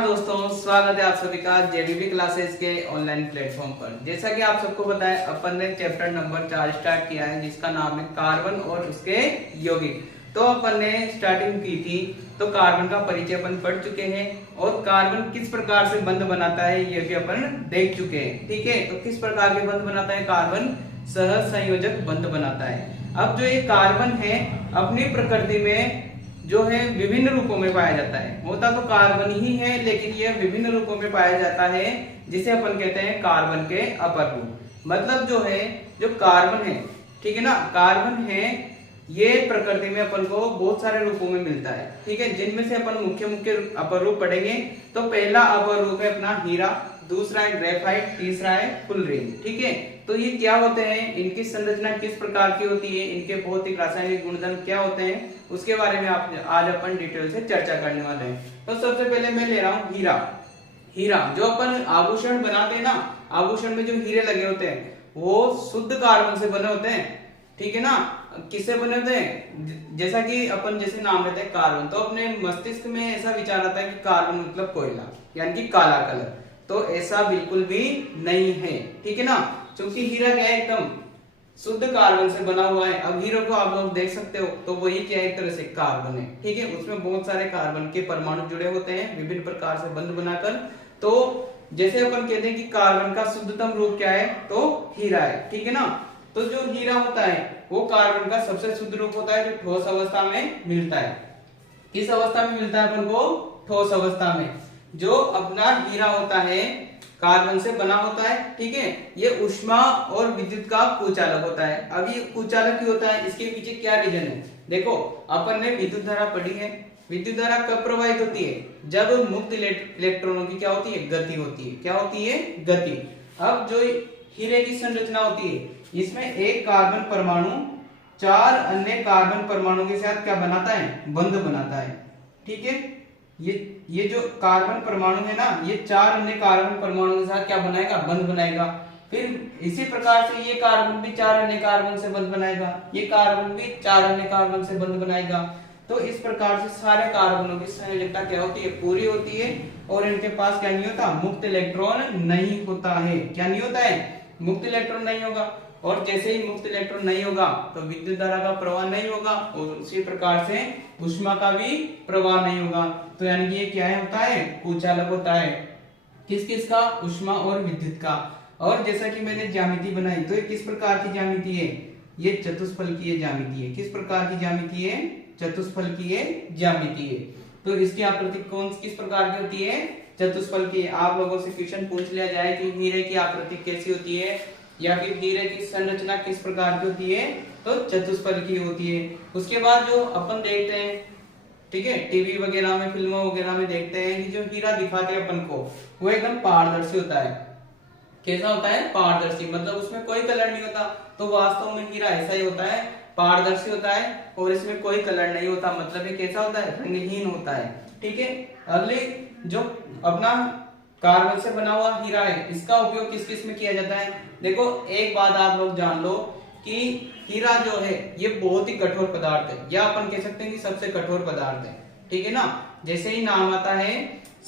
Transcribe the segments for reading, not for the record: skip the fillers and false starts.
नमस्कार दोस्तों, स्वागत है आप सभी का जेबीबी क्लासेस के ऑनलाइन प्लेटफॉर्म पर। जैसा कि आप सबको पता है, अपन ने चैप्टर नंबर 4 स्टार्ट किया है जिसका नाम है कार्बन और उसके यौगिक। तो अपन ने स्टार्टिंग की थी, तो कार्बन का परिचय अपन पढ़ चुके हैं और कार्बन किस प्रकार से बंध बनाता है ये भी अपन देख चुके हैं। ठीक है, तो किस प्रकार के बंध बनाता है कार्बन? सहसंयोजक बंध बनाता है। अब जो ये कार्बन है अपनी प्रकृति में जो है विभिन्न रूपों में पाया जाता है। होता तो कार्बन ही है लेकिन यह विभिन्न रूपों में पाया जाता है, जिसे अपन कहते हैं कार्बन के अपर रूप। मतलब जो है, जो कार्बन है, ठीक है ना, कार्बन है ये प्रकृति में अपन को बहुत सारे रूपों में मिलता है। ठीक है, जिनमें से अपन मुख्य मुख्य अपर रूप पढ़ेंगे। तो पहला अपर रूप है अपना हीरा, दूसरा है ग्रेफाइट, तीसरा है फुलरेन। ठीक है, तो ये क्या होते हैं, इनकी संरचना किस प्रकार की होती है, इनके भौतिक रासायनिक गुणधर्म क्या होते हैं, उसके बारे में आज अपन डिटेल से चर्चा करने वाले हैं। तो सबसे पहले मैं ले रहा हूँ हीरा। हीरा जो अपन आभूषण बनाते हैं ना, आभूषण में जो हीरे लगे होते हैं वो शुद्ध कार्बन से बने होते हैं। ठीक है ना, किससे बने होते हैं? जैसा कि अपन जैसे नाम लेते हैं कार्बन, तो अपने मस्तिष्क में ऐसा विचार आता है कि कार्बन मतलब कोयला, यानी कि काला कलर। तो ऐसा बिल्कुल भी नहीं है। ठीक है ना, क्योंकि हीरा क्या है, एकदम शुद्ध कार्बन से बना हुआ है। अब हीरो को आप लोग देख सकते हो, तो वही क्या है, एक तरह से कार्बन है। ठीक है, उसमें बहुत सारे कार्बन के परमाणु जुड़े होते हैं विभिन्न प्रकार से बंध बनाकर। तो जैसे अपन कहते हैं कि कार्बन का शुद्धतम रूप क्या है, तो हीरा है। ठीक है ना, तो जो हीरा होता है वो कार्बन का सबसे शुद्ध रूप होता है, जो ठोस अवस्था में मिलता है। किस अवस्था में मिलता है अपन को? ठोस अवस्था में। जो अपना हीरा होता है कार्बन से बना होता है। ठीक है, ये ऊष्मा और विद्युत का कुचालक होता है। अब ये कुचालक क्यों होता है, इसके पीछे क्या रीजन है? देखो, अपन ने विद्युत धारा पढ़ी है। विद्युत धारा कब प्रवाहित होती है? जब मुक्त इलेक्ट्रॉनों की क्या होती है, गति होती है। क्या होती है? गति। अब जो हीरे की संरचना होती है, इसमें एक कार्बन परमाणु 4 अन्य कार्बन परमाणु के साथ क्या बनाता है? बंध बनाता है। ठीक है, ये जो कार्बन परमाणु है ना, ये 4 अन्य कार्बन परमाणु के साथ क्या बनाएगा? बंध बनाएगा। फिर इसी प्रकार से ये कार्बन भी 4 अन्य कार्बन से बंध बनाएगा, ये कार्बन भी 4 अन्य कार्बन से बंध बनाएगा। तो इस प्रकार से सारे कार्बनों की संयोजकता क्या होती है? पूरी होती है। और इनके पास क्या नहीं होता? मुक्त इलेक्ट्रॉन नहीं होता है। क्या नहीं होता है? मुक्त इलेक्ट्रॉन नहीं होगा। और जैसे ही मुक्त इलेक्ट्रॉन नहीं होगा तो विद्युत धारा का प्रवाह नहीं होगा, और उसी प्रकार से ऊष्मा का भी प्रवाह नहीं होगा। तो यानी कि ये क्या है, होता है? कुचालक होता है। किस किस का? ऊष्मा और विद्युत का। और जैसा कि मैंने ज्यामिति बनाई, तो ये किस प्रकार की ज्यामिति है? ये चतुष्फलकीय ज्यामिति है। किस प्रकार की ज्यामिति है? चतुष्फलकीय ज्यामिति है। तो इसकी आकृति किस प्रकार की होती है? चतुष्फलकीय। आप लोगों से क्वेश्चन पूछ लिया जाए कि हीरे की आकृति कैसी होती है, या फिर हीरे की संरचना किस प्रकार की होती है, तो चतुष्फलकीय होती है। उसके बाद जो अपन देखते हैं, ठीक है, टीवी वगैरह में, फिल्मों वगैरह में देखते हैं कि जो हीरा दिखाते हैं अपन को, वो एकदम पारदर्शी होता है। कैसा होता है? पारदर्शी, मतलब उसमें कोई कलर नहीं होता। तो वास्तव में हीरा ऐसा ही होता है, पारदर्शी होता है और इसमें कोई कलर नहीं होता। मतलब ये कैसा होता है? रंगहीन होता है। ठीक है, अगले जो अपना कार्बन से बना हुआ हीरा है, इसका उपयोग किस किस में किया जाता है? देखो, एक बात आप लोग जान लो कि हीरा जो है ये बहुत ही कठोर पदार्थ है, या अपन कह सकते हैं कि सबसे कठोर पदार्थ है। ठीक है ना, जैसे ही नाम आता है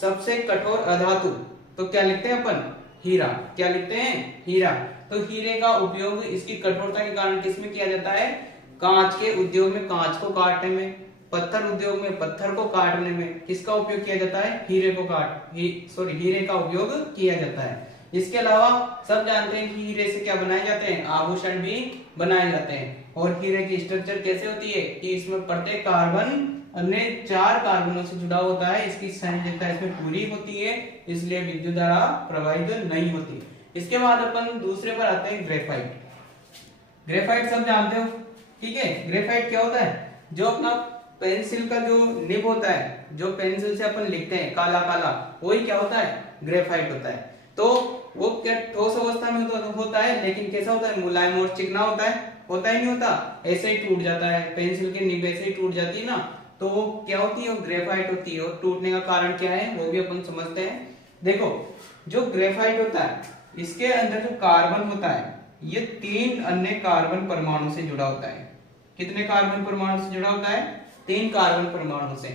सबसे कठोर अधातु, तो क्या लिखते हैं अपन? हीरा। क्या लिखते हैं? हीरा। तो हीरे का उपयोग इसकी कठोरता के कारण किस में किया जाता है? कांच के उद्योग में कांच को काटने में, पत्थर उद्योग में पत्थर को काटने में किसका उपयोग किया जाता है? हीरे का उपयोग किया जाता है। इसके अलावा सब जानते हैं कि हीरे से क्या बनाए जाते हैं? आभूषण भी बनाए जाते हैं। और हीरे की स्ट्रक्चर कैसे होती है कि इसमें प्रत्येक कार्बन अन्य 4 कार्बनों से जुड़ा होता है। इसकी संयोजकता इसमें पूरी होती है, इसलिए विद्युत धारा प्रवाहित नहीं होती। इसके बाद अपन दूसरे पर आते हैं, ग्रेफाइट। ग्रेफाइट सब जानते हो, ठीक है। ग्रेफाइट क्या होता है? जो अपना पेंसिल का जो निब होता है, जो पेंसिल से अपन लिखते हैं काला काला, वही क्या होता है? ग्रेफाइट होता है। तो वो क्या ठोस अवस्था में होता है, लेकिन कैसा होता है? मुलायम और चिकना होता है। होता ही नहीं होता, ऐसे ही टूट जाता है। पेंसिल की निब ऐसे ही टूट जाती है ना, तो वो क्या होती है? वो ग्रेफाइट होती है। और टूटने का कारण क्या है वो भी अपन समझते हैं। देखो, जो ग्रेफाइट होता है इसके अंदर जो कार्बन होता है ये 3 अन्य कार्बन परमाणु से जुड़ा होता है। कितने कार्बन परमाणु से जुड़ा होता है? 3 कार्बन परमाणु से।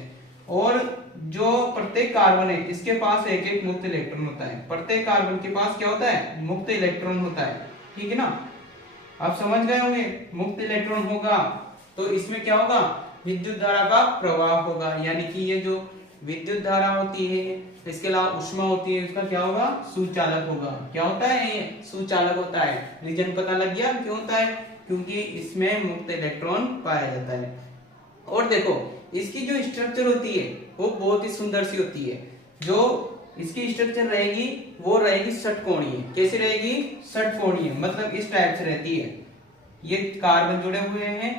और जो प्रत्येक कार्बन है इसके पास एक एक मुक्त इलेक्ट्रॉन होता है। प्रत्येक कार्बन के पास क्या होता है? मुक्त इलेक्ट्रॉन होता है। ठीक है ना, आप समझ गए होंगे। मुक्त इलेक्ट्रॉन होगा तो इसमें क्या होगा? विद्युत धारा का प्रवाह होगा, यानी कि ये जो विद्युत धारा होती है, इसके अलावा ऊष्मा होती है, उसका क्या होगा? सुचालक होगा। क्या होता है? ये सुचालक होता है। रीजन पता लग गया क्यों होता है? क्योंकि इसमें मुक्त इलेक्ट्रॉन पाया जाता है। और देखो इसकी जो स्ट्रक्चर होती है वो बहुत ही सुंदर सी होती है। जो इसकी स्ट्रक्चर रहेगी वो रहेगी षटकोणीय। कैसी रहेगी? षटकोणीय, मतलब इस टाइप से रहती है। ये कार्बन जुड़े हुए हैं,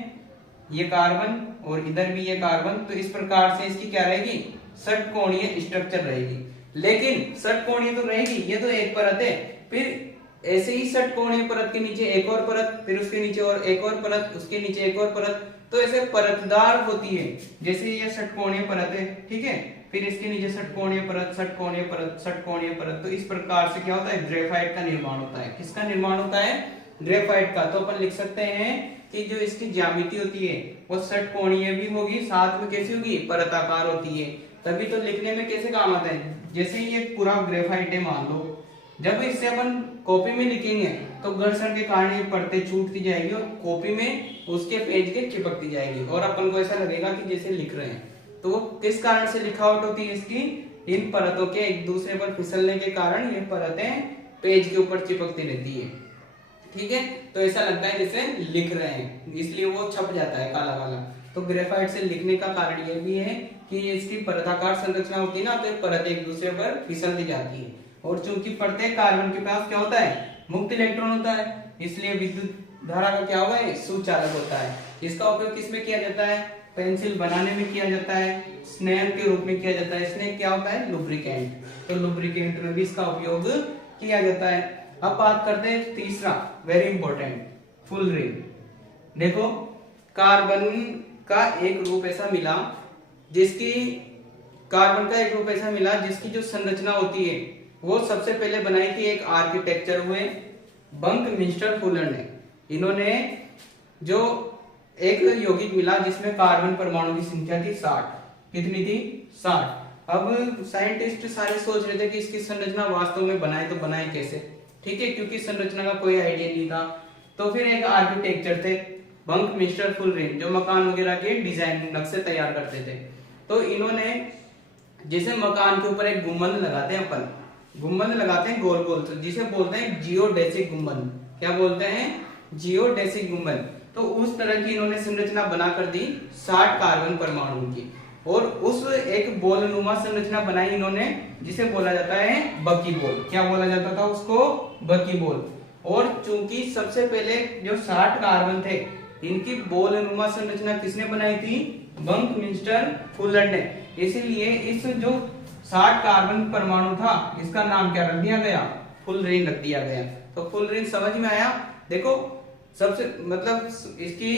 ये कार्बन और इधर भी ये कार्बन, तो इस प्रकार से इसकी क्या रहेगी? षटकोणीय स्ट्रक्चर रहेगी। लेकिन षटकोणीय तो रहेगी, ये तो एक परत है, फिर ऐसे ही षटकोणीय परत के नीचे एक और परत, फिर उसके नीचे और एक और परत, उसके नीचे एक और परत, तो ऐसे परतदार होती है। जैसे ये षटकोणीय परत है, ठीक है, फिर इसके नीचे षटकोणीय परत, षटकोणीय परत, षटकोणीय परत, तो इस प्रकार से क्या होता है? ग्रेफाइट का निर्माण होता है। किसका निर्माण होता है? ग्रेफाइट का। तो अपन लिख सकते हैं कि जो इसकी ज्यामिति होती है वो षटकोणीय भी होगी, साथ में कैसी होगी? परताकार होती है। तभी तो लिखने में कैसे काम आता है? जैसे ये पूरा ग्रेफाइट है मान लो, जब इससे अपन कॉपी में लिखेंगे तो घर्षण के कारण ये परतें छूटती जाएगी और कॉपी में उसके पेज के चिपकती जाएगी और अपन को ऐसा लगेगा कि जैसे लिख रहे हैं। तो वो किस कारण से लिखावट होती है इसकी? इन परतों के एक दूसरे पर फिसलने के कारण ये परतें पेज के ऊपर चिपकती रहती है। ठीक है, तो ऐसा लगता है जैसे लिख रहे हैं, इसलिए वो छप जाता है काला काला। तो ग्रेफाइट से लिखने का कारण ये भी है कि इसकी परताकार संरचना होती है ना, तो परत एक दूसरे पर फिसलती जाती है। और चूंकि प्रत्येक कार्बन के पास क्या होता है? मुक्त इलेक्ट्रॉन होता है, इसलिए विद्युत धारा का क्या होगा? सुचालक होता है। इसका उपयोग किसमें किया जाता है? पेंसिल बनाने में किया जाता है, स्नेहन के रूप में किया जाता है। स्नेह क्या होता है? लुब्रिकेंट। तो लुब्रिकेंट में भी इसका उपयोग किया जाता है। अब बात करते हैं तीसरा, वेरी इंपॉर्टेंट, फुल रिंग। देखो कार्बन का एक रूप ऐसा मिला जिसकी जिसकी जो संरचना होती है वो सबसे पहले बनाई थी एक आर्किटेक्चर हुए बंकमिंस्टर फुलर ने। इन्होंने जो एक यौगिक मिला जिसमें कार्बन परमाणु की संख्या थी 60। कितनी थी? 60। अब साइंटिस्ट सारे सोच रहे थे कि इसकी संरचना वास्तव में बनाए तो बनाए कैसे, ठीक है, क्योंकि संरचना का कोई आइडिया नहीं था। तो फिर एक आर्किटेक्चर थे बंकमिंस्टर फुलरिन, जो मकान वगैरह के डिजाइन नक्शे तैयार करते थे। तो इन्होंने जैसे मकान के ऊपर एक गुंबद लगाते हैं, अपन गुंबद लगाते हैं गोल गोल, जिसे बोलते हैं जियोडेसिक गुंबद। क्या बोलते हैं? जियोडेसिक गुंबद। तो उस तरह की इन्होंने संरचना बनाकर दी 60 कार्बन परमाणु की, और उस एक बॉलनुमा संरचना बनाई इन्होंने जिसे बोला जाता है बकी बॉल। क्या बोला जाता था उसको? बकी बॉल। और चूंकि सबसे पहले जो 60 कार्बन थे इनकी बॉलनुमा संरचना किसने बनाई थी? बंकमिंस्टर फुलर ने। इसीलिए इस जो 60 कार्बन परमाणु था इसका नाम क्या रख दिया गया? फुलरिन रख दिया गया। तो फुलरिन समझ में आया? देखो सबसे मतलब इसकी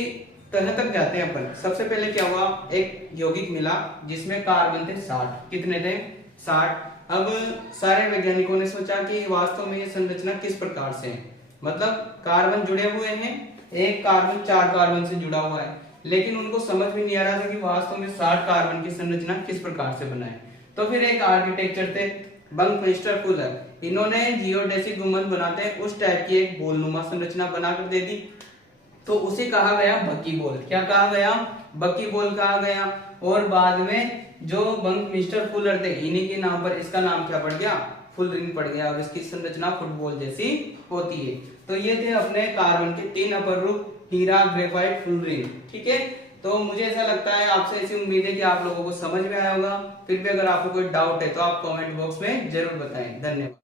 तह तक जाते हैं अपन। सबसे पहले क्या हुआ? एक यौगिक मिला जिसमें कार्बन थे 60। कितने थे? 60। अब सारे वैज्ञानिकों ने सोचा कि वास्तव में ये संरचना किस प्रकार से है, मतलब कार्बन जुड़े हुए हैं, एक कार्बन 4 कार्बन से जुड़ा हुआ है, लेकिन उनको समझ में नहीं आ रहा था कि वास्तव में 60 कार्बन की संरचना किस प्रकार से बनाए। तो फिर एक आर्किटेक्चर थे बंकमिंस्टर फुलर, इन्होंने जियोडेसिक गुंबद बनाते हैं उस टाइप की एक बोलनुमा संरचना बनाकर दे दी। तो उसे कहा गया बकी बॉल। क्या कहा गया? बकी बॉल कहा गया। और बाद में जो बंकमिंस्टर फुलर थे इन्हीं के नाम पर इसका नाम क्या पड़ गया? फुलरिन पड़ गया। और इसकी संरचना फुटबॉल जैसी होती है। तो ये थे अपने कार्बन के 3 अपर रूप, हीरा, ग्रेफाइट, फुलरिन। ठीक है, तो मुझे ऐसा लगता है, आपसे ऐसी उम्मीद है कि आप लोगों को समझ में आया होगा। फिर भी अगर आपको कोई डाउट है तो आप कमेंट बॉक्स में जरूर बताएं। धन्यवाद।